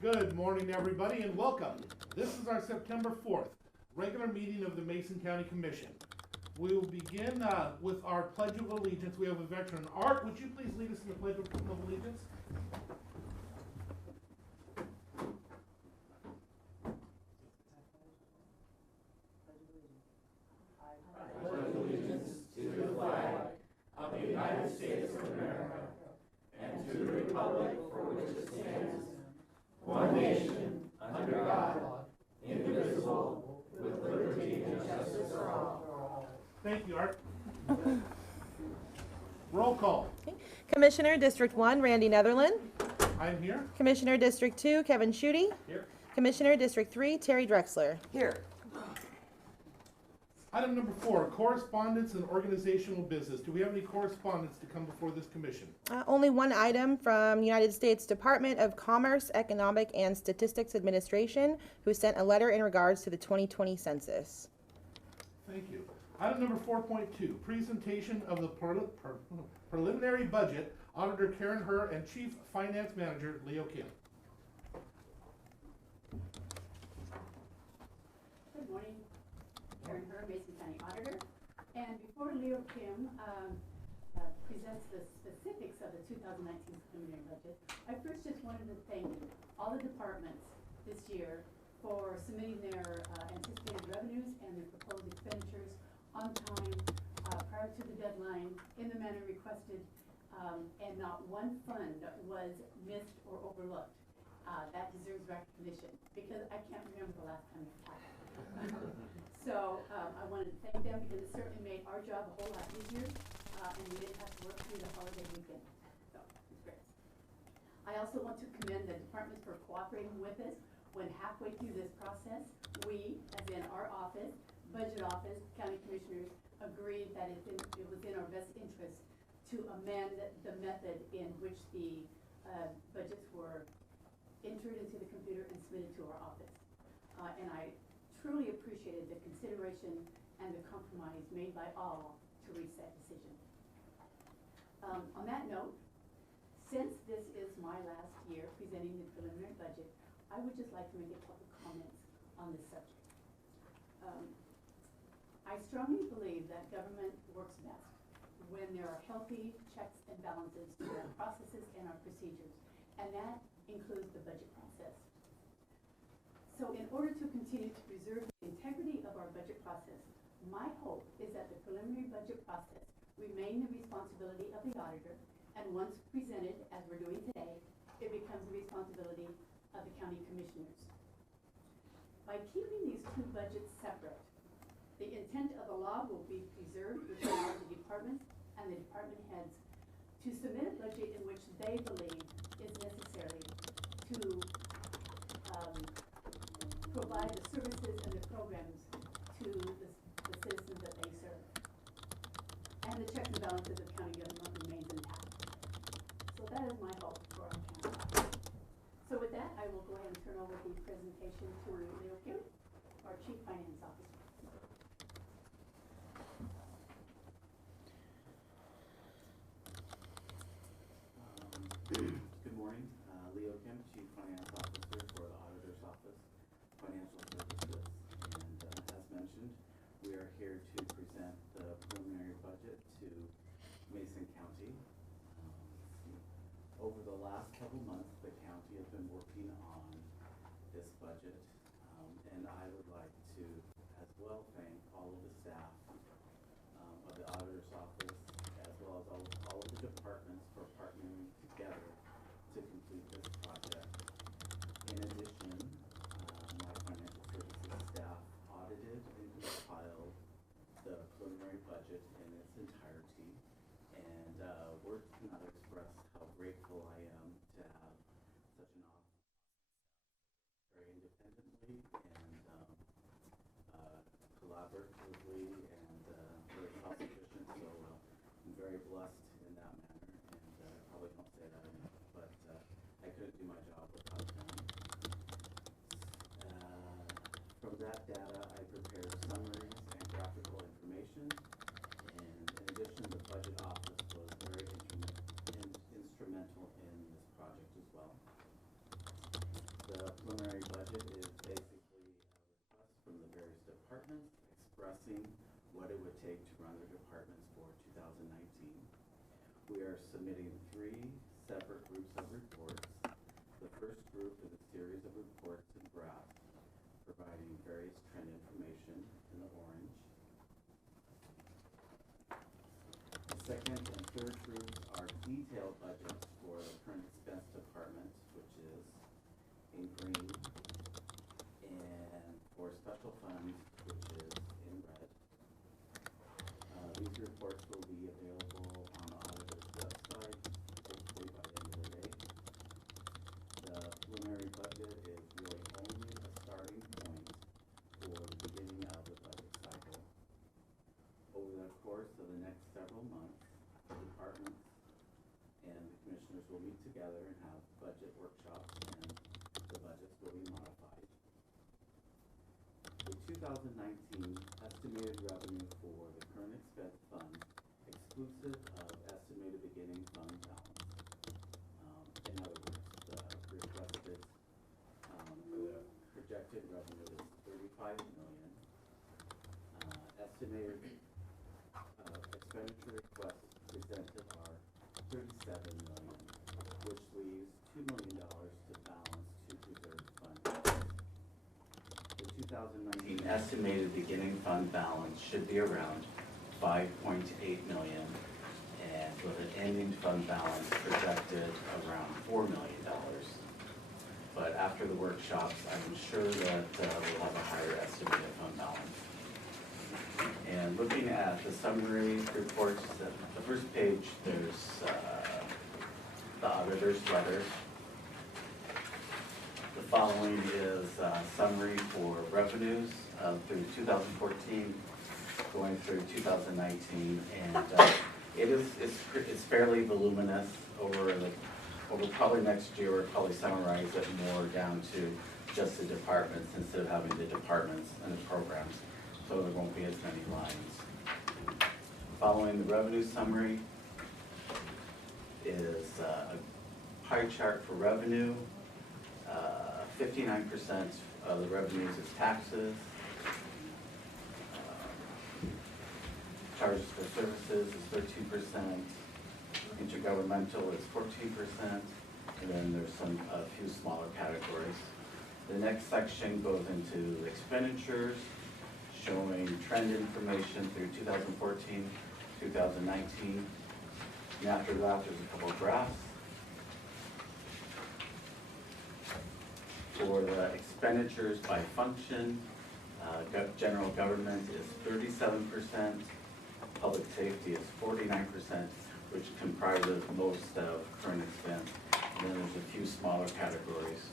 Good morning, everybody, and welcome. This is our September 4th regular meeting of the Mason County Commission. We will begin with our Pledge of Allegiance. We have a veteran. Art, would you please lead us in the Pledge of Allegiance? I pledge allegiance to the flag of the United States of America and to the republic for which it stands, one nation, under God, indivisible, with liberty and justice for all. Thank you, Art. Roll call. Okay. Commissioner District 1, Randy Netherland. I'm here. Commissioner District 2, Kevin Schutte. Here. Commissioner District 3, Terry Drexler. Here. Item number 4, correspondence and organizational business. Do we have any correspondence to come before this commission? Only one item from United States Department of Commerce, Economic and Statistics Administration, who sent a letter in regards to the 2020 census. Thank you. Item number 4.2, presentation of the preliminary budget, Auditor Karen Herr and Chief Finance Manager Leo Kim. Good morning. Karen Herr, Mason County Auditor. And before Leo Kim presents the specifics of the 2019 preliminary budget, I first just wanted to thank all the departments this year for submitting their anticipated revenues and their proposed expenditures on time, prior to the deadline, in the manner requested, and not one fund was missed or overlooked. That deserves recognition, because I can't remember the last time it happened. So I wanted to thank them, because it certainly made our job a whole lot easier, and we didn't have to work through the holiday weekend. So it's great. I also want to commend the departments for cooperating with us when halfway through this process, we, as in our office, budget office, county commissioners, agreed that it was in our best interest to amend the method in which the budgets were entered into the computer and submitted to our office. And I truly appreciated the consideration and the compromise made by all to reach that decision. On that note, since this is my last year presenting the preliminary budget, I would just like to make a couple comments on this subject. I strongly believe that government works best when there are healthy checks and balances to our processes and our procedures, and that includes the budget process. So in order to continue to preserve the integrity of our budget process, my hope is that the preliminary budget process remain the responsibility of the auditor, and once presented, as we're doing today, it becomes the responsibility of the county commissioners. By keeping these two budgets separate, the intent of the law will be preserved within all the departments and the department heads to submit a budget in which they believe is necessary to provide the services and the programs to the citizens that they serve. And the checks and balances of county government remains intact. So that is my hope for our county. So with that, I will go ahead and turn over the presentation to Leo Kim, our Chief Finance Officer. Good morning, Leo Kim, Chief Finance Officer for the Auditor's Office, Financial Services. And as mentioned, we are here to present the preliminary budget to Mason County. Over the last couple months, the county has been working on this budget, and I would like to as well thank all of the staff of the Auditor's Office, as well as all of the departments for partnering together to complete this project. In addition, my financial services staff audited and compiled the preliminary budget in its entirety, and words cannot express how grateful I am to have such an office very independently and collaboratively and very self-sufficient. So I'm very blessed in that manner, and I probably don't say that enough, but I couldn't do my job without them. From that data, I prepared summaries and graphical information, and in addition, the budget office was very instrumental in this project as well. The discussing what it would take to run the departments for 2019. We are submitting 3 separate groups of reports. The first group is a series of reports and graphs providing various trend information in the orange. The second and third groups are detailed budgets for the current expense department, which is in green, and for special funds, which is in red. These reports will be available on the auditor's website, hopefully by the end of the day. The preliminary budget is really only a starting point for the beginning of the budget cycle. Over the course of the next several months, the departments and the commissioners will meet together and have budget workshops, and the budgets will be modified. The 2019 estimated revenue for the current expense fund, exclusive of estimated beginning fund balance. In other words, the requested, the projected revenue is $35 million. Estimated expenditure requests presented are $37 million, which leaves $2 million to balance to reserve fund balance. The 2019 estimated beginning fund balance should be around $5.8 million, and with an ending fund balance projected around $4 million. But after the workshops, I'm sure that we'll have a higher estimated fund balance. And looking at the summary reports, the first page, there's the auditor's letter. The following is a summary for revenues through 2014, going through 2019, and it's fairly voluminous. Over probably next year, we'll probably summarize it more down to just the departments instead of having the departments and the programs, so there won't be as many lines. Following the revenue summary is a pie chart for revenue. 59% of the revenues is taxes. Charges for services is 13%. Intergovernmental is 14%. And then there's a few smaller categories. The next section goes into expenditures, showing trend information through 2014, 2019. And after that, there's a couple of graphs. For the expenditures by function, general government is 37%, public safety is 49%, which comprises most of current expense. And then there's a few smaller categories.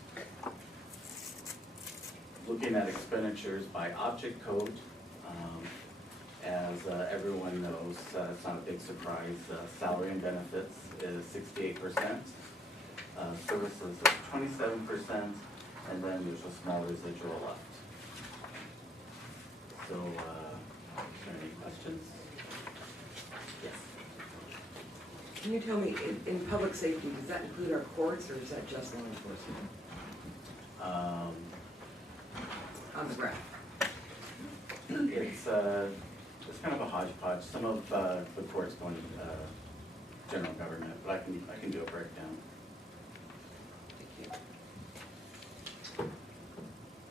Looking at expenditures by object code, as everyone knows, it's not a big surprise, salary and benefits is 68%, services is 27%, and then there's a small residual left. So, are there any questions? Yes. Can you tell me, in public safety, does that include our courts, or is that just law enforcement? On the graph. It's kind of a hodgepodge. Some of the courts go into general government, but I can do a breakdown. Thank you.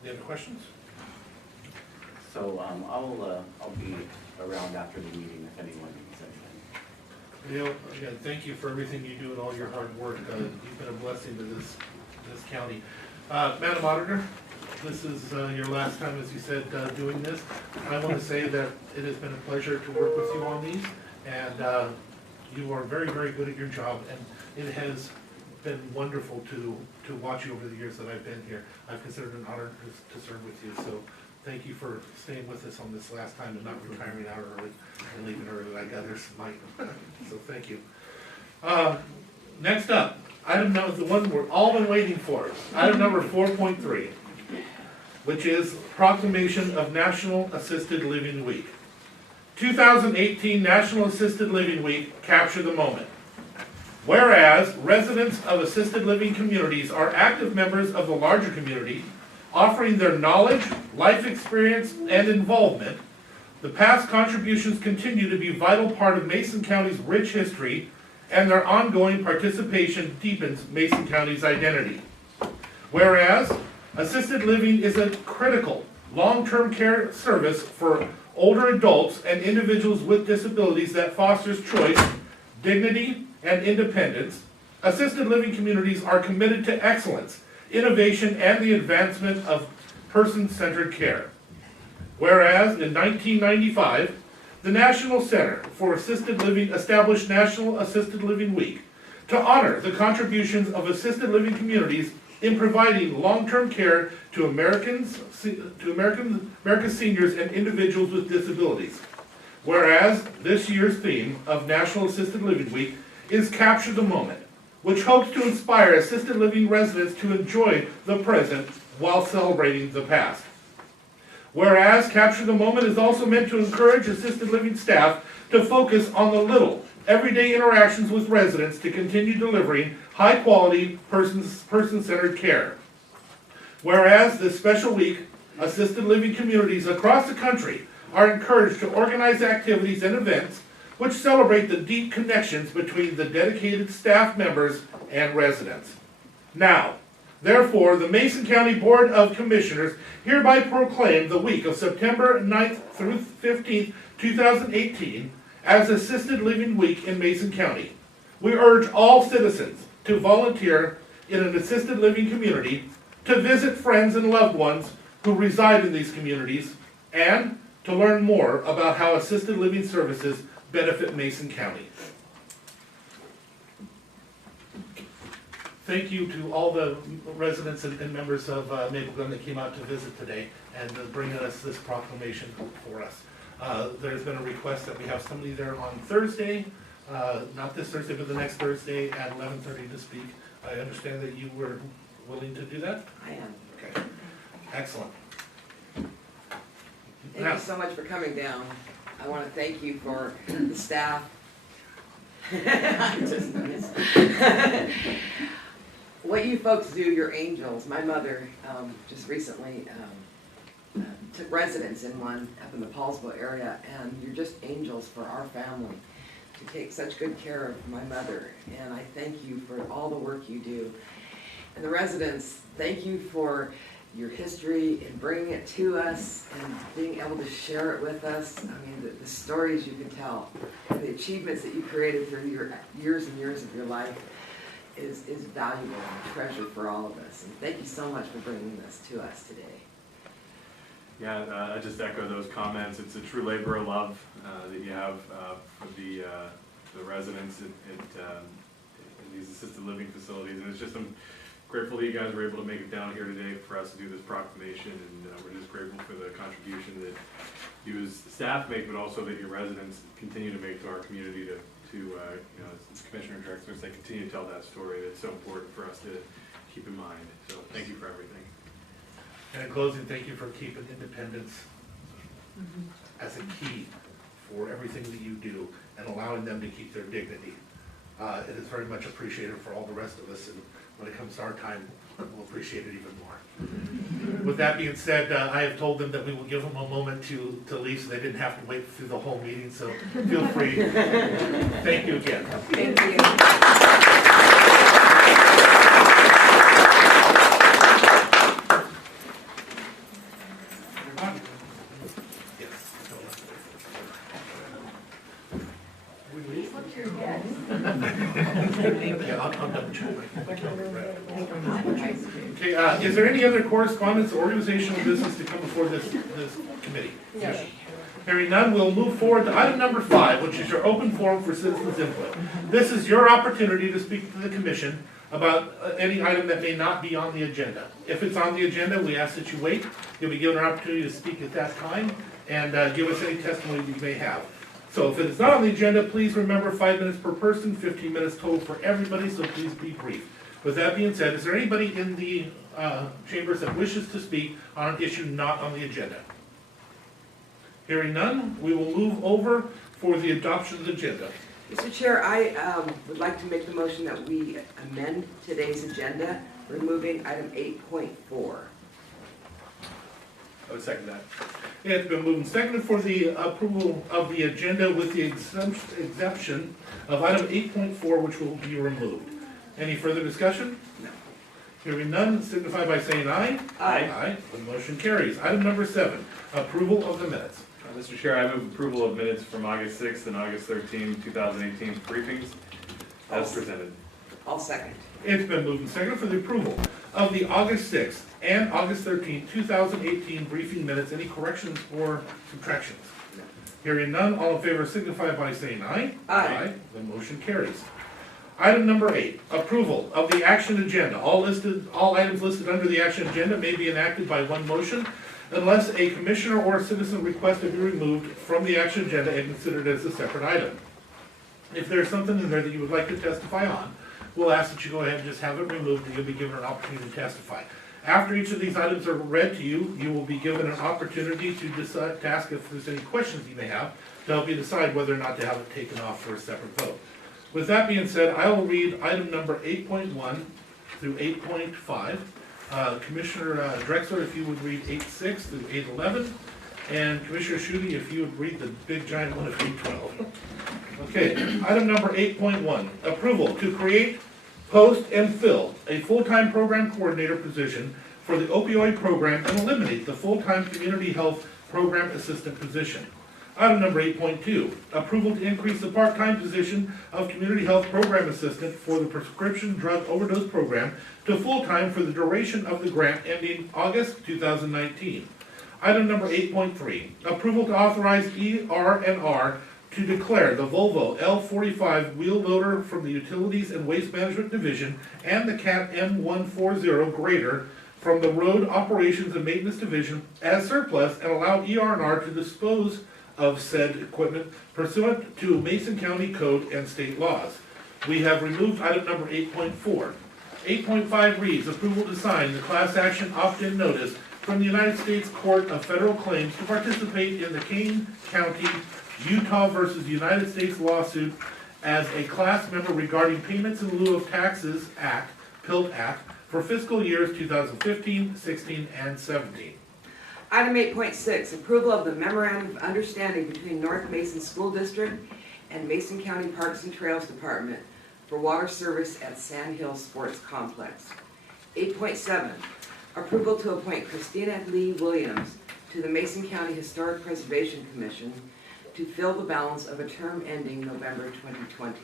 Any other questions? So I'll be around after the meeting if anyone needs anything. Neil, again, thank you for everything you do and all your hard work. You've been a blessing to this county. Madam Auditor, this is your last time, as you said, doing this. I want to say that it has been a pleasure to work with you on these, and you are very, very good at your job, and it has been wonderful to watch you over the years that I've been here. I've considered it an honor to serve with you, so thank you for staying with us on this last time and not retiring out early and leaving early like others might. So thank you. Next up, item number, the one we're all been waiting for, item number 4.3, which is proclamation of National Assisted Living Week. 2018 National Assisted Living Week, capture the moment. Whereas residents of assisted living communities are active members of the larger community, offering their knowledge, life experience, and involvement, The past contributions continue to be a vital part of Mason County's rich history, and their ongoing participation deepens Mason County's identity. Whereas, assisted living is a critical long-term care service for older adults and individuals with disabilities that fosters choice, dignity, and independence, assisted living communities are committed to excellence, innovation, and the advancement of person-centered care. Whereas, in 1995, the National Center for Assisted Living established National Assisted Living Week to honor the contributions of assisted living communities in providing long-term care to America's seniors and individuals with disabilities. Whereas, this year's theme of National Assisted Living Week is Capture the Moment, which hopes to inspire assisted living residents to enjoy the present while celebrating the past. Whereas Capture the Moment is also meant to encourage assisted living staff to focus on the little, everyday interactions with residents to continue delivering high-quality, person-centered care. Whereas this special week, assisted living communities across the country are encouraged to organize activities and events which celebrate the deep connections between the dedicated staff members and residents. Now, therefore, the Mason County Board of Commissioners hereby proclaim the week of September 9th through 15th, 2018 as Assisted Living Week in Mason County. We urge all citizens to volunteer in an assisted living community, to visit friends and loved ones who reside in these communities, and to learn more about how assisted living services benefit Mason County. Thank you to all the residents and members of Maple Glen that came out to visit today and bringing us this proclamation for us. There's been a request that we have somebody there on Thursday, not this Thursday, but the next Thursday at 11:30 to speak. I understand that you were willing to do that? I am. Okay, excellent. Thank you so much for coming down. I want to thank you for the staff. What you folks do, you're angels. My mother just recently took residence in one up in the Paulsville area, and you're just angels for our family to take such good care of my mother. And I thank you for all the work you do. And the residents, thank you for your history and bringing it to us and being able to share it with us. I mean, the stories you can tell, and the achievements that you created through your years and years of your life is valuable and a treasure for all of us. And thank you so much for bringing this to us today. Yeah, I just echo those comments. It's a true labor of love that you have for the residents in these assisted living facilities, and it's just I'm grateful that you guys were able to make it down here today for us to do this proclamation, and we're just grateful for the contribution that you as staff make, but also that your residents continue to make to our community to you know, as Commissioner Drexler said, continue to tell that story that's so important for us to keep in mind. So thank you for everything. And in closing, thank you for keeping independence as a key for everything that you do and allowing them to keep their dignity. It is very much appreciated for all the rest of us, and when it comes to our time, we'll appreciate it even more. With that being said, I have told them that we will give them a moment to leave, so they didn't have to wait through the whole meeting, so feel free. Thank you again. Thank you. Yeah, I'll double check. Okay, is there any other correspondence or organizational business to come before this committee? Yes. Hearing none, we'll move forward to item number 5, which is your open forum for citizens input. This is your opportunity to speak to the commission about any item that may not be on the agenda. If it's on the agenda, we ask that you wait. You'll be given an opportunity to speak at that time and give us any testimony you may have. So if it is not on the agenda, please remember 5 minutes per person, 15 minutes total for everybody, so please be brief. With that being said, is there anybody in the chambers that wishes to speak on an issue not on the agenda? Hearing none, we will move over for the adoption of the agenda. Mr. Chair, I would like to make the motion that we amend today's agenda, removing item 8.4. would second that. It's been moved and seconded for the approval of the agenda with the exemption of item 8.4, which will be removed. Any further discussion? No. Hearing none, signify by saying aye. Aye. Aye, the motion carries. Item number 7, approval of the minutes. Mr. Chair, I move approval of minutes from August 6th and August 13th, 2018 briefings as presented. I'll second. It's been moved and seconded for the approval of the August 6th and August 13th, 2018 briefing minutes. Any corrections or subtractions? No. Hearing none, all in favor signify by saying aye. Aye. The motion carries. Item number 8, approval of the action agenda. All items listed under the action agenda may be enacted by one motion unless a commissioner or a citizen requests to be removed from the action agenda and considered as a separate item. If there's something in there that you would like to testify on, we'll ask that you go ahead and just have it removed, and you'll be given an opportunity to testify. After each of these items are read to you, you will be given an opportunity to ask if there's any questions you may have to help you decide whether or not to have it taken off for a separate vote. With that being said, I will read item number 8.1 through 8.5. Commissioner Drexler, if you would read 8.6 through 8.11, and Commissioner Schutte, if you would read the big giant one of 8.12. Okay, item number 8.1, approval to create, post, and fill a full-time program coordinator position for the opioid program and eliminate the full-time community health program assistant position. Item number 8.2, approval to increase the part-time position of community health program assistant for the prescription drug overdose program to full-time for the duration of the grant ending August 2019. Item number 8.3, approval to authorize ER&R to declare the Volvo L45 wheel loader from the Utilities and Waste Management Division and the CAT M140 grader from the Road Operations and Maintenance Division as surplus and allow ER&R to dispose of said equipment pursuant to Mason County Code and state laws. We have removed item number 8.4. 8.5 reads, approval to sign the class action opt-in notice from the United States Court of Federal Claims to participate in the Kane County, Utah versus United States lawsuit as a class member regarding payments in lieu of taxes act, PILT Act, for fiscal years 2015, 16, and 17. Item 8.6, approval of the memorandum of understanding between North Mason School District and Mason County Parks and Trails Department for water service at Sand Hill Sports Complex. 8.7, approval to appoint Christina Lee Williams to the Mason County Historic Preservation Commission to fill the balance of a term ending November 2020.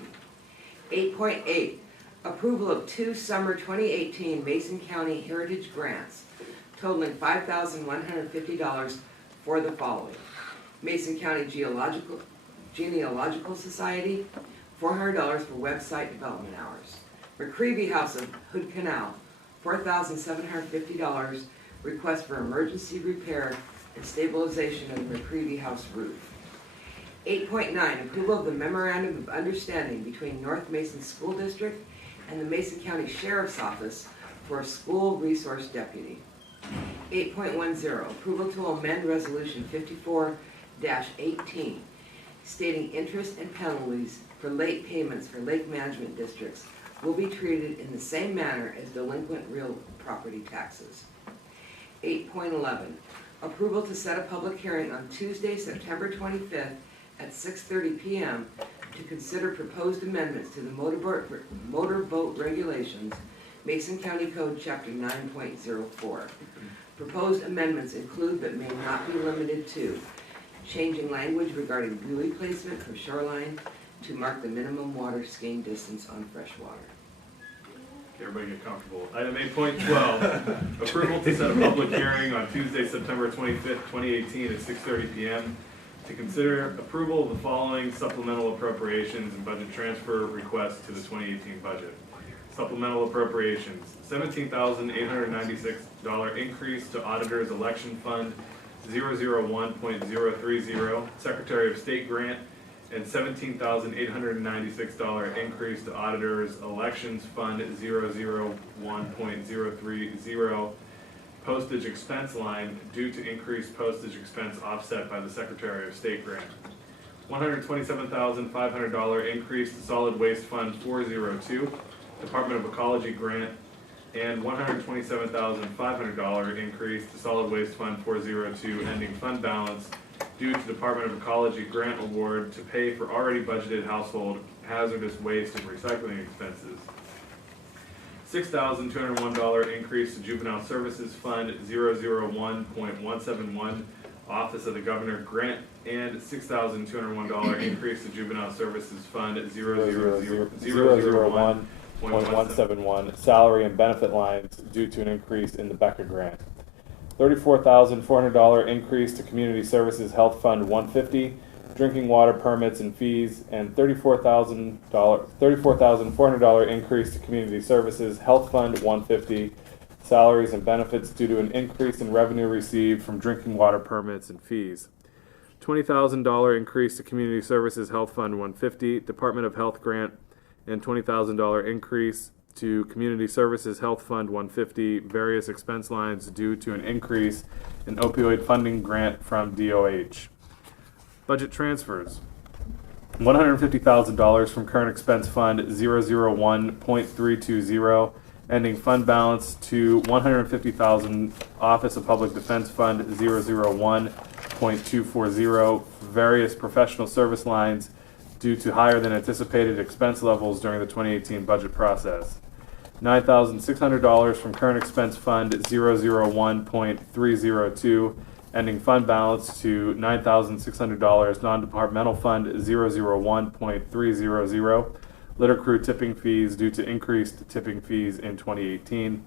8.8, approval of 2 summer 2018 Mason County Heritage Grants totaling $5,150 for the following: Mason County Genealogical Society, $400 for website development hours. McCreevy House of Hood Canal, $4,750, request for emergency repair and stabilization of the McCreevy House roof. 8.9, approval of the memorandum of understanding between North Mason School District and the Mason County Sheriff's Office for a school resource deputy. 8.10, approval to amend resolution 54-18, stating interest and penalties for late payments for lake management districts will be treated in the same manner as delinquent real property taxes. 8.11, approval to set a public hearing on Tuesday, September 25th at 6:30 p.m. to consider proposed amendments to the motorboat regulations, Mason County Code Chapter 9.04. Proposed amendments include but may not be limited to changing language regarding buoy placement from shoreline to mark the minimum water skiing distance on freshwater. Everybody get comfortable. Item 8.12, approval to set a public hearing on Tuesday, September 25th, 2018 at 6:30 p.m. to consider approval of the following supplemental appropriations and budget transfer requests to the 2018 budget. Supplemental appropriations, $17,896 increase to Auditor's Election Fund 001.030, Secretary of State Grant, and $17,896 increase to Auditor's Elections Fund 001.030, postage expense line due to increased postage expense offset by the Secretary of State Grant. $127,500 increase to Solid Waste Fund 402, Department of Ecology Grant and $127,500 increase to Solid Waste Fund 402 ending fund balance due to Department of Ecology grant award to pay for already budgeted household hazardous waste and recycling expenses. $6,201 increase to Juvenile Services Fund 001.171 Office of the Governor grant, and $6,201 increase to Juvenile Services Fund 001.171 salary and benefit lines due to an increase in the Becker grant. $34,400 increase to Community Services Health Fund 150, drinking water permits and fees, and $34,400 increase to Community Services Health Fund 150, salaries and benefits due to an increase in revenue received from drinking water permits and fees. $20,000 increase to Community Services Health Fund 150, Department of Health grant, and $20,000 increase to Community Services Health Fund 150, various expense lines due to an increase in opioid funding grant from DOH. Budget transfers. $150,000 from current expense fund 001.320, ending fund balance, to $150,000 Office of Public Defense Fund 001.240, various professional service lines due to higher than anticipated expense levels during the 2018 budget process. $9,600 from current expense fund 001.302, ending fund balance, to $9,600 non-departmental fund 001.300, litter crew tipping fees due to increased tipping fees in 2018.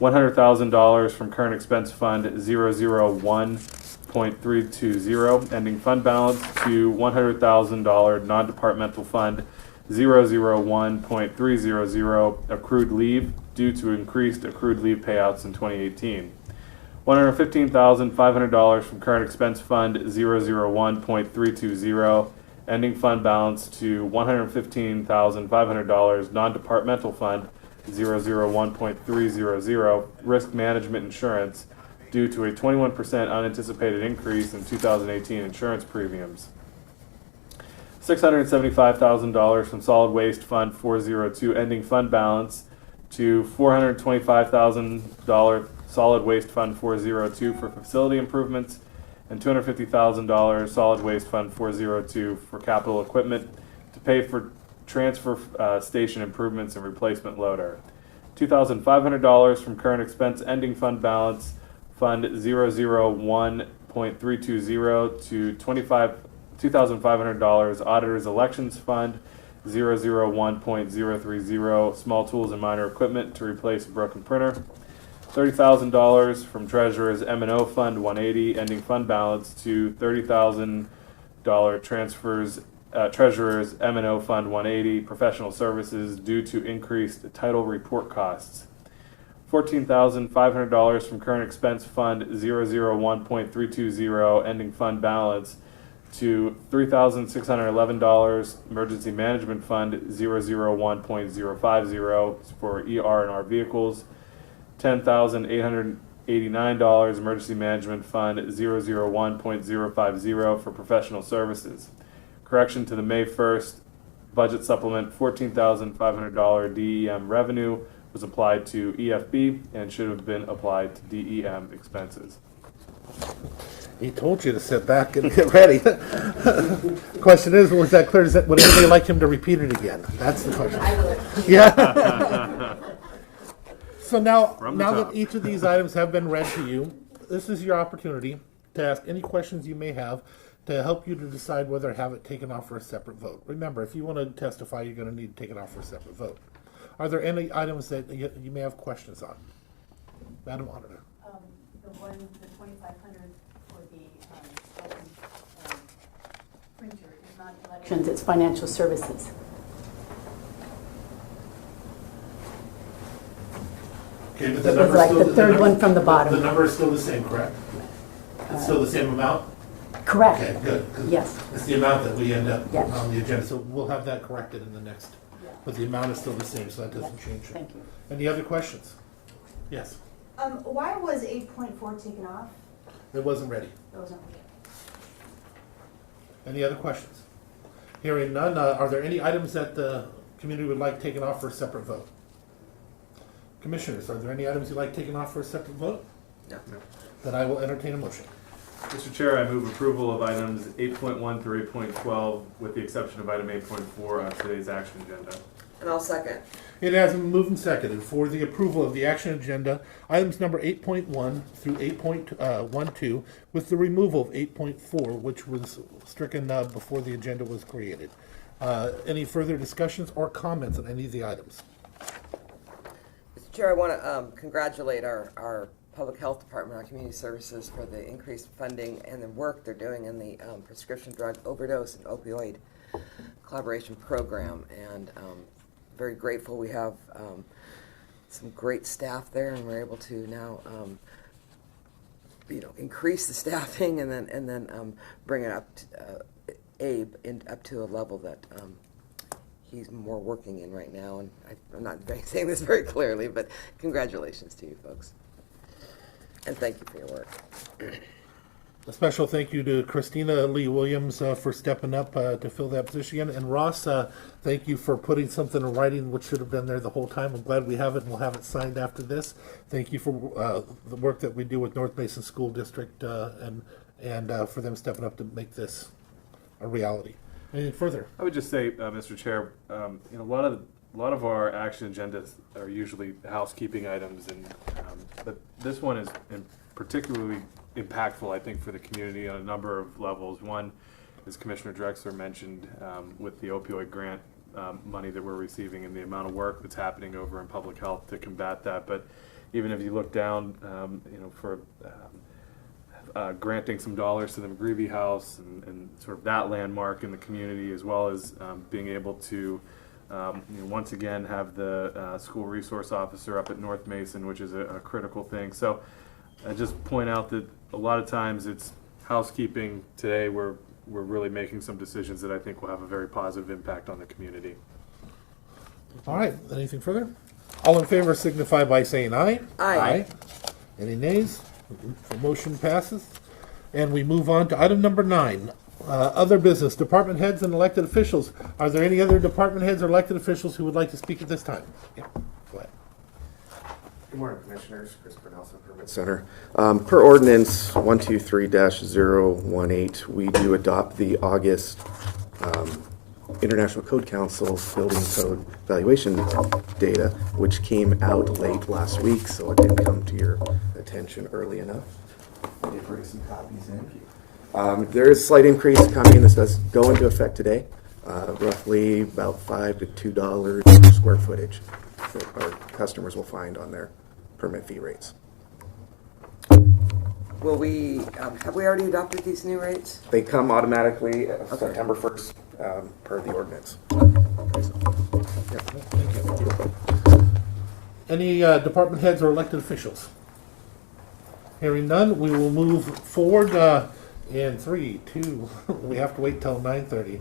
$100,000 from current expense fund 001.320, ending fund balance, to $100,000 non-departmental fund 001.300, accrued leave due to increased accrued leave payouts in 2018. $115,500 from current expense fund 001.320, ending fund balance, to $115,500 non-departmental fund 001.300, risk management insurance due to a 21% unanticipated increase in 2018 insurance premiums. $675,000 from Solid Waste Fund 402, ending fund balance, to $425,000 Solid Waste Fund 402 for facility improvements, and $250,000 Solid Waste Fund 402 for capital equipment to pay for transfer station improvements and replacement loader. $2,500 from current expense ending fund balance, Fund 001.320, to $2,500 Auditors Elections Fund 001.030, small tools and minor equipment to replace a broken printer. $30,000 from Treasurer's M&O Fund 180, ending fund balance, to $30,000 transfers Treasurer's M&O Fund 180, professional services due to increased title report costs. $14,500 from current expense fund 001.320, ending fund balance, to $3,611 emergency management fund 001.050 for ER&R vehicles. $10,889 emergency management fund 001.050 for professional services. Correction to the May 1st budget supplement, $14,500 DEM revenue was applied to EFB and should have been applied to DEM expenses. He told you to sit back and get ready. Question is, was that clear? Would anybody like him to repeat it again? That's the question. Yeah. So now that each of these items have been read to you, this is your opportunity to ask any questions you may have to help you to decide whether to have it taken off for a separate vote. Remember, if you want to testify, you're going to need to take it off for a separate vote. Are there any items that you may have questions on? Madam Auditor. The 2,500 for the printer is not elections, it's financial services. Okay, but It was like the third one from the bottom. The number is still the same, correct? It's still the same amount? Correct. Okay, good. 'Cause Yes. it's the amount that we end up Yes. on the agenda, so we'll have that corrected in the next. But the amount is still the same, so that doesn't change it. Thank you. Any other questions? Yes, Why was 8.4 taken off? it wasn't ready. It wasn't. Any other questions? Hearing none, are there any items that the community would like taken off for a separate vote? Commissioners, are there any items you'd like taken off for a separate vote? No. Then I will entertain a motion. Mr. Chair, I move approval of items 8.1 through 8.12 with the exception of item 8.4 on today's action agenda. And I'll second. It has been moved and seconded for the approval of the action agenda, items number 8.1 through 8.12, with the removal of 8.4, which was stricken before the agenda was created. Any further discussions or comments on any of the items? Mr. Chair, I want to congratulate our Public Health Department, our Community Services, for the increased funding and the work they're doing in the prescription drug overdose and opioid collaboration program. And very grateful we have some great staff there, and we're able to now increase the staffing and then bring it up to, Abe up to a level that he's more working in right now. And I'm not saying this very clearly, but congratulations to you folks. And thank you for your work. A special thank you to Christina Lee Williams for stepping up to fill that position. And Ross, thank you for putting something in writing which should have been there the whole time. I'm glad we have it, and we'll have it signed after this. Thank you for the work that we do with North Mason School District and for them stepping up to make this a reality. Anything further? I would just say, Mr. Chair, a lot of our action agendas are usually housekeeping items, and but this one is particularly impactful, I think, for the community on a number of levels. One, as Commissioner Drexler mentioned, with the opioid grant money that we're receiving and the amount of work that's happening over in public health to combat that. But even if you look down, for granting some dollars to the McGreevy House and sort of that landmark in the community, as well as being able to once again have the school resource officer up at North Mason, which is a critical thing. So I just point out that a lot of times it's housekeeping. Today we're really making some decisions that I think will have a very positive impact on the community. All right, anything further? All in favor signify by saying aye. Aye. Any nays? The motion passes. And we move on to item number 9. Other business, department heads and elected officials. Are there any other department heads or elected officials who would like to speak at this time? Yeah, go ahead. Good morning, Commissioners. Christopher Nelson, Permit Center. Per ordinance 123-018, we do adopt the August International Code Council Building Code Evaluation data, which came out late last week, so it didn't come to your attention early enough. I did bring some copies in. There is a slight increase coming in. This does go into effect today, roughly about $5 to $2 per square footage that our customers will find on their permit fee rates. Will we, have we already adopted these new rates? They come automatically September 1st per the ordinance. Any department heads or elected officials? Hearing none, we will move forward in 3, 2, we have to wait till 9:30.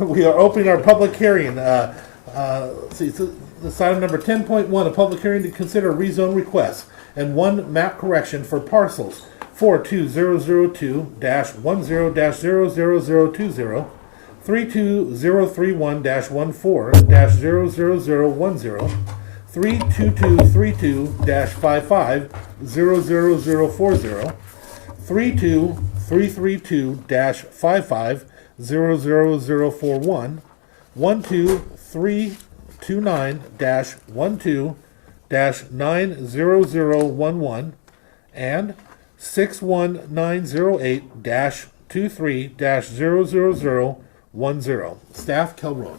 We are opening our public hearing. See, this item number 10.1, a public hearing to consider rezone requests and one map correction for parcels 42002-10-000020, 32031-14-00010, 32232-55-00040, 32332-55-00041, 12329-12-90011, and 61908-23-00010. Staff, Kelron.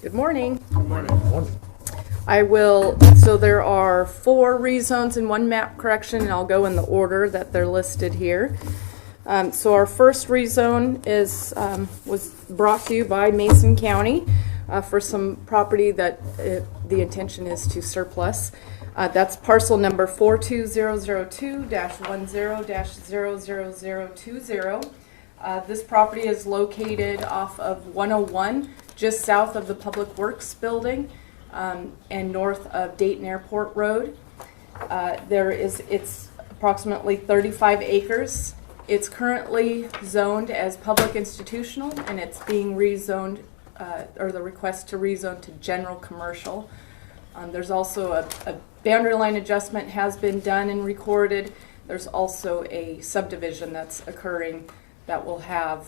Good morning. Good morning. So there are 4 rezones and 1 map correction, and I'll go in the order that they're listed here. So our first rezone was brought to you by Mason County for some property that the intention is to surplus. That's parcel number 42002-10-00020. This property is located off of 101, just south of the Public Works building, and north of Dayton Airport Road. It's approximately 35 acres. It's currently zoned as public institutional, and it's being rezoned, or the request to rezone to general commercial. There's also a boundary line adjustment has been done and recorded. There's also a subdivision that's occurring that will have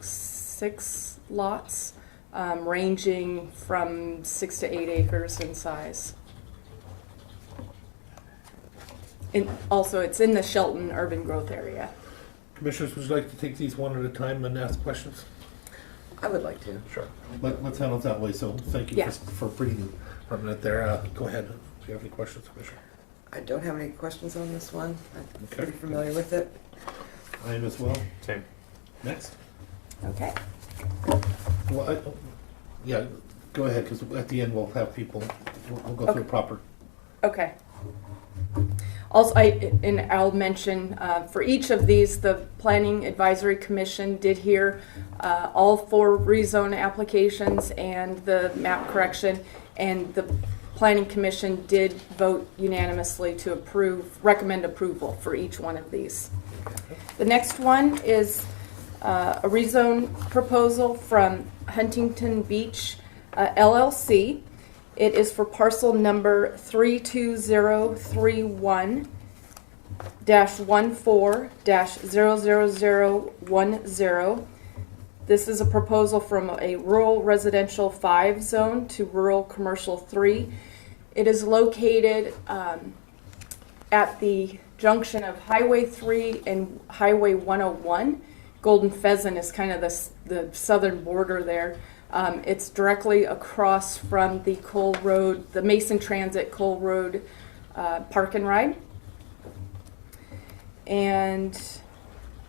6 lots, ranging from 6 to 8 acres in size. And also, it's in the Shelton urban growth area. Commissioners, would you like to take these one at a time and ask questions? I would like to. Sure. Let's handle it that way, so thank you Yeah. for bringing for a minute there. Go ahead, if you have any questions, Commissioner. I don't have any questions on this one. I'm Okay. pretty familiar with it. I am as well. Same. Next. Okay. Well, yeah, go ahead, because at the end we'll have people, we'll go through Okay. proper. Okay. Also, I'll mention, for each of these, the Planning Advisory Commission did hear all 4 rezone applications and the map correction, and the Planning Commission did vote unanimously to recommend approval for each one of these. The next one is a rezone proposal from Huntington Beach LLC. It is for parcel number 32031-14-00010. This is a proposal from a rural residential 5 zone to rural commercial 3. It is located at the junction of Highway 3 and Highway 101. Golden Pheasant is kind of the southern border there. It's directly across from the Cole Road, the Mason Transit Cole Road Park and Ride. And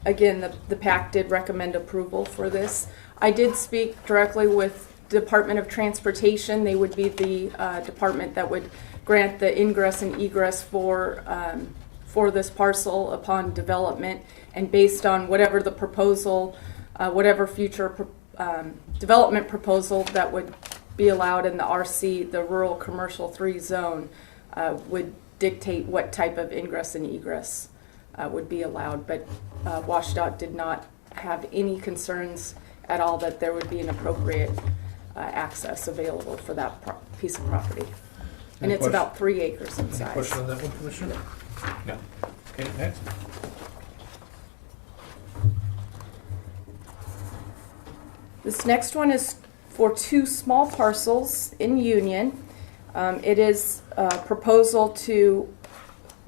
again, the PAC did recommend approval for this. I did speak directly with Department of Transportation. They would be the department that would grant the ingress and egress for this parcel upon development, and based on whatever the proposal, whatever future development proposal that would be allowed in the RC, the Rural Commercial 3 zone, would dictate what type of ingress and egress would be allowed. But WashDOT did not have any concerns at all that there would be an appropriate access available for that piece of property. And Any it's about 3 acres in Any size. question on that one, Commissioner? No. Okay, next. This next one is for 2 small parcels in Union. It is a proposal to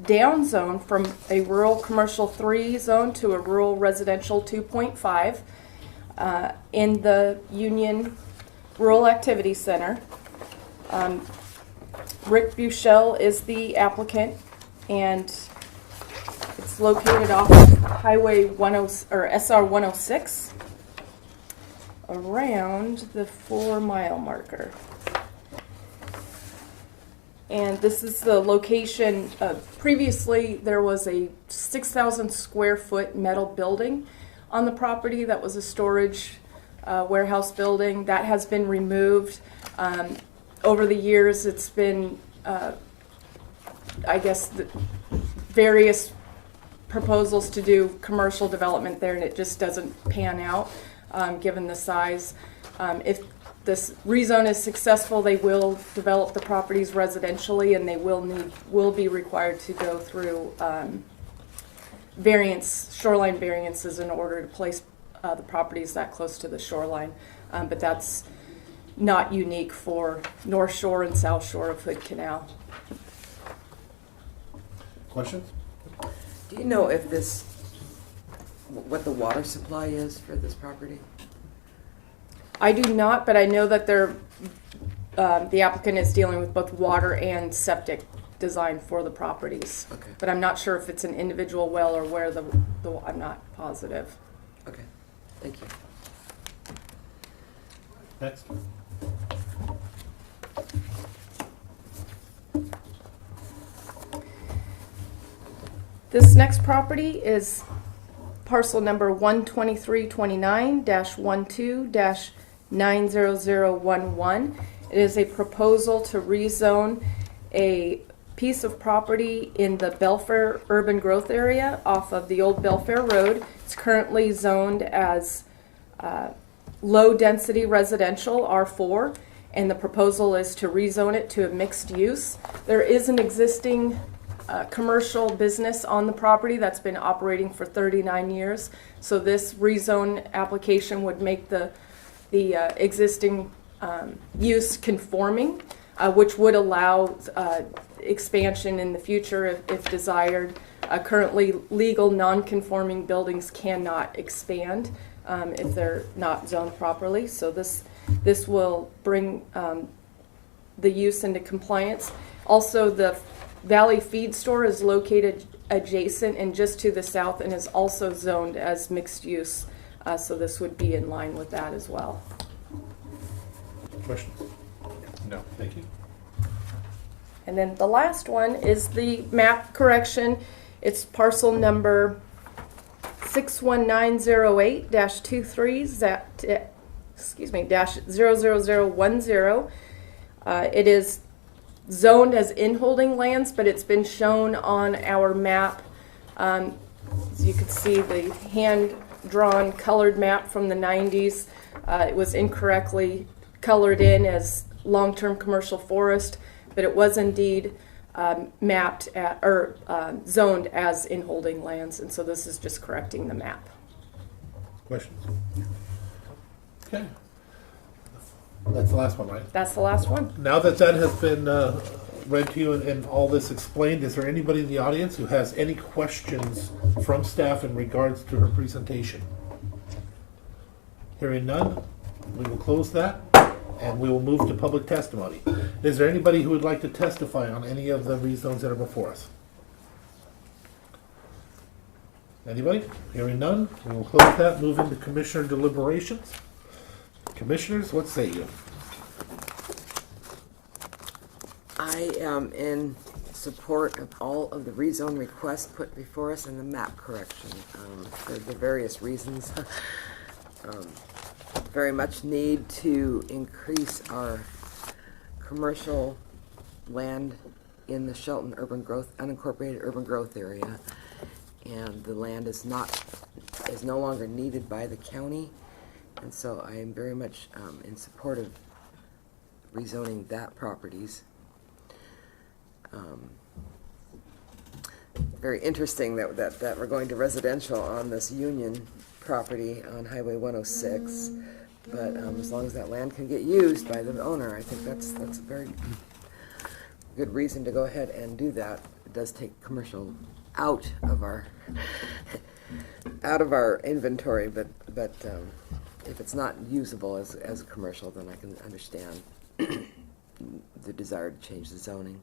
downzone from a rural commercial 3 zone to a rural residential 2.5 in the Union Rural Activity Center. Rick Buchel is the applicant, and it's located off of Highway 10 or SR 106. Around the 4-mile marker. And this is the location. Previously, there was a 6,000 square foot metal building on the property that was a storage warehouse building. That has been removed. Over the years, it's been, I guess, various proposals to do commercial development there, and it just doesn't pan out. Given the size. If this rezone is successful, they will develop the properties residentially, and they will be required to go through shoreline variances in order to place the properties that close to the shoreline. But that's not unique for North Shore and South Shore of Hood Canal. Questions? Do you know if what the water supply is for this property? I do not, but I know that the applicant is dealing with both water and septic design for the properties. Okay. But I'm not sure if it's an individual well or where I'm not positive. Okay, thank you. Next. This next property is parcel number 12329-12-90011. It is a proposal to rezone a piece of property in the Belfair urban growth area off of the old Belfair Road. It's currently zoned as low density residential R4, and the proposal is to rezone it to a mixed use. There is an existing commercial business on the property that's been operating for 39 years. So this rezone application would make the existing use conforming, which would allow expansion in the future if desired. Currently, legal non-conforming buildings cannot expand if they're not zoned properly. So this will bring the use into compliance. Also, the Valley Feed Store is located adjacent and just to the south and is also zoned as mixed use. So this would be in line with that as well. Questions? No. Thank you. And then the last one is the map correction. It's parcel number 61908-23 -00010. It is zoned as inholding lands, but it's been shown on our map. As you can see, the hand-drawn colored map from the 90s. It was incorrectly colored in as long-term commercial forest, but it was indeed mapped at, or zoned as inholding lands, and so this is just correcting the map. Questions? Okay. That's the last one, right? That's the last one. Now that that has been read to you and all this explained, is there anybody in the audience who has any questions from staff in regards to her presentation? Hearing none, we will close that and we will move to public testimony. Is there anybody who would like to testify on any of the rezones that are before us? Anybody? Hearing none, we will close that, move into commissioner deliberations. Commissioners, what say you? I am in support of all of the rezone requests put before us and the map correction for the various reasons. Very much need to increase our commercial land in the Shelton unincorporated urban growth area, and the land is no longer needed by the county, and so I am very much in support of rezoning that properties. Very interesting that we're going to residential on this Union property on Highway 106, but as long as that land can get used by the owner, I think that's a very good reason to go ahead and do that. It does take commercial out of our inventory, but if it's not usable as a commercial, then I can understand the desire to change the zoning.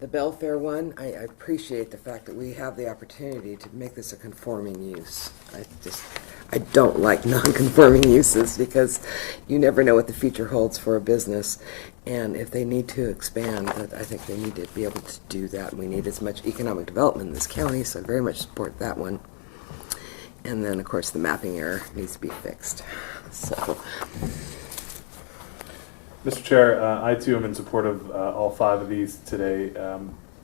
The Belfair one, I appreciate the fact that we have the opportunity to make this a conforming use. I don't like non-conforming uses because you never know what the future holds for a business. And if they need to expand, I think they need to be able to do that. We need as much economic development in this county, so I very much support that one. And then, of course, the mapping error needs to be fixed. So, Mr. Chair, I too am in support of all 5 of these today. I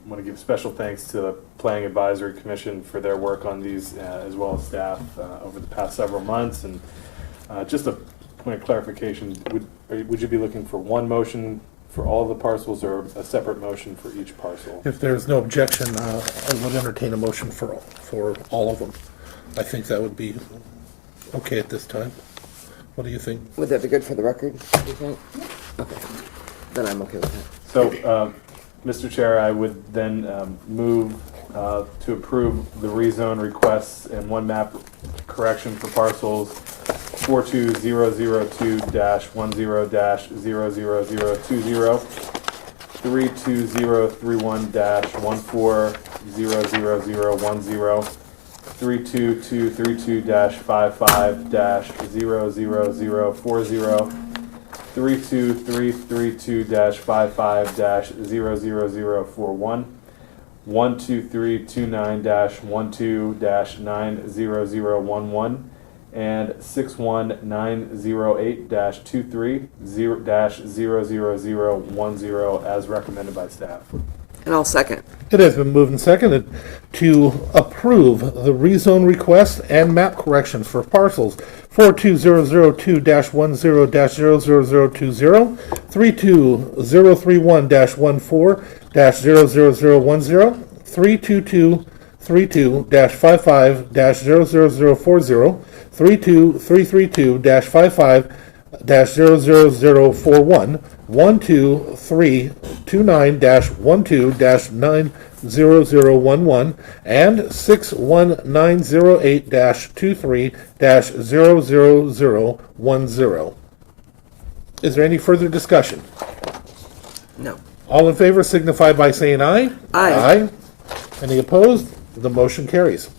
want to give special thanks to the Planning Advisory Commission for their work on these, as well as staff over the past several months. And just a point of clarification, would you be looking for one motion for all of the parcels or a separate motion for each parcel? If there's no objection, I would entertain a motion for all of them. I think that would be okay at this time. What do you think? would that be good for the record, do you think? Okay, then I'm okay with that. So, Mr. Chair, I would then move to approve the rezone requests and one map correction for parcels 42002-10-0020, 32031-14000010, 32232-55-00040, 32332-55-00041, 12329-12-90011, and 61908-23-00010 as recommended by staff. And I'll second. It has been moved and seconded to approve the rezone request and map corrections for parcels 42002-10-0020, 32031-14-00010, 32232-55-00040, 32332-55-00041, 12329-12-900011 and 61908-23-00010. Is there any further discussion? No. All in favor signify by saying aye. Aye. Any opposed? The motion carries.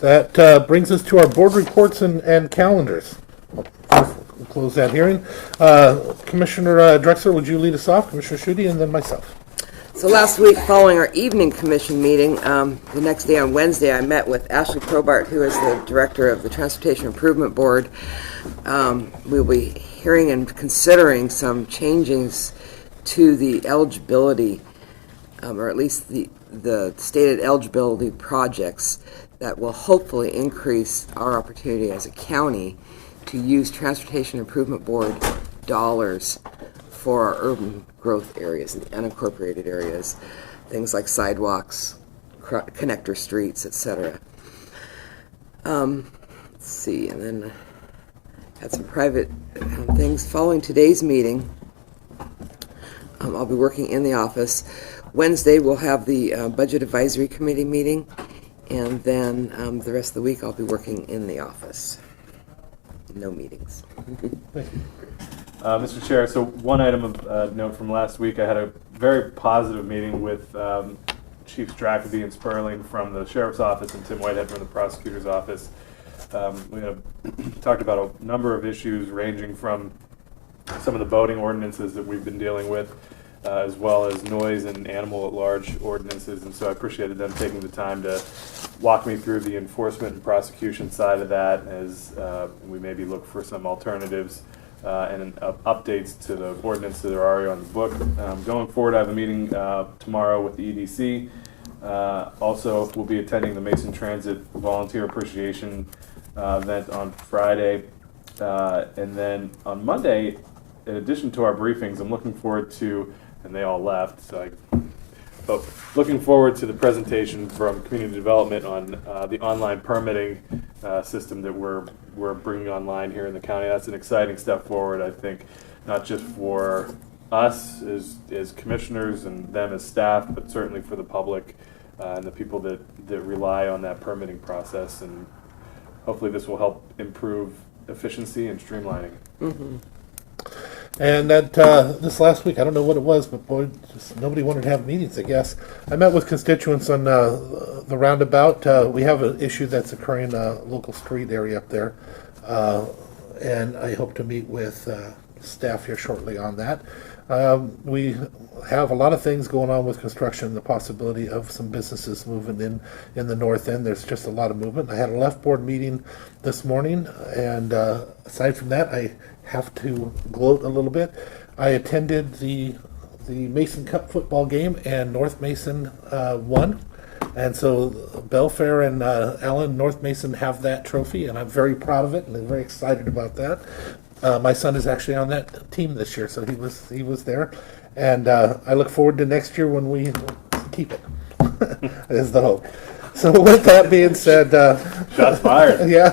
That brings us to our board reports and calendars. We'll close that hearing. Commissioner Drexler, would you lead us off? Commissioner Schutte, and then myself. So last week, following our evening commission meeting, the next day on Wednesday, I met with Ashley Probart, who is the director of the Transportation Improvement Board. We'll be hearing and considering some changes to the eligibility, or at least the stated eligibility projects that will hopefully increase our opportunity as a county to use Transportation Improvement Board dollars for our urban growth areas and unincorporated areas, things like sidewalks, connector streets, etc. Let's see, and then had some private things. Following today's meeting, I'll be working in the office. Wednesday, we'll have the Budget Advisory Committee meeting, and then the rest of the week, I'll be working in the office. No meetings. Mr. Chair, so one item of note from last week, I had a very positive meeting with Chiefs Strackeby and Sperling from the Sheriff's Office and Tim Whitehead from the Prosecutor's Office. We talked about a number of issues ranging from some of the boating ordinances that we've been dealing with, as well as noise and animal at large ordinances, and so I appreciated them taking the time to walk me through the enforcement and prosecution side of that as we maybe look for some alternatives and updates to the ordinance that are already on the book. Going forward, I have a meeting tomorrow with the EDC. Also, we'll be attending the Mason Transit Volunteer Appreciation event on Friday. And then on Monday, in addition to our briefings, I'm looking forward to, and they all left, but looking forward to the presentation from Community Development on the online permitting system that we're bringing online here in the county. That's an exciting step forward, I think, not just for us as commissioners and them as staff, but certainly for the public and the people that rely on that permitting process. And hopefully this will help improve efficiency and streamlining. Mm-hmm. And that this last week, I don't know what it was, but boy, just nobody wanted to have meetings, I guess. I met with constituents on the roundabout. We have an issue that's occurring in a local street area up there, and I hope to meet with staff here shortly on that. We have a lot of things going on with construction, the possibility of some businesses moving in the north end. There's just a lot of movement. I had a left board meeting this morning, and aside from that, I have to gloat a little bit. I attended the Mason Cup football game, and North Mason won. And so Belfair and Allen North Mason have that trophy, and I'm very proud of it, and I'm very excited about that. My son is actually on that team this year, so he was there, and I look forward to next year when we keep it. Is the hope. So with that being said, shots fired. Yeah.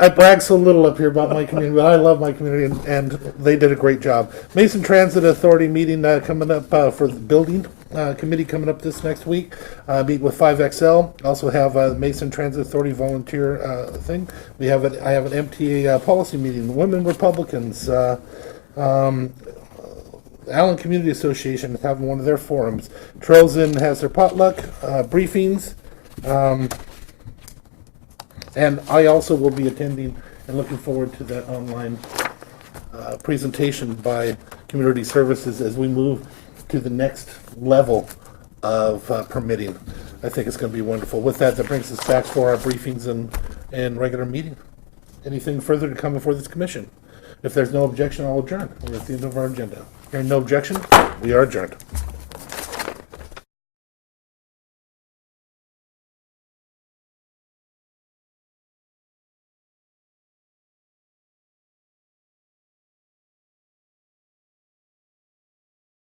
I brag so little up here about my community, but I love my community, and they did a great job. Mason Transit Authority meeting coming up for the building committee coming up this next week. Meet with 5XL. Also have Mason Transit Authority volunteer thing. I have an MTA policy meeting. Women Republicans. Allen Community Association is having one of their forums. Trails Inn has their potluck briefings. And I also will be attending and looking forward to that online presentation by Community Services as we move to the next level of permitting. I think it's going to be wonderful. With that brings us back for our briefings and regular meeting. Anything further to come before this commission? If there's no objection, I'll adjourn. We're at the end of our agenda. Hearing no objection, we are adjourned.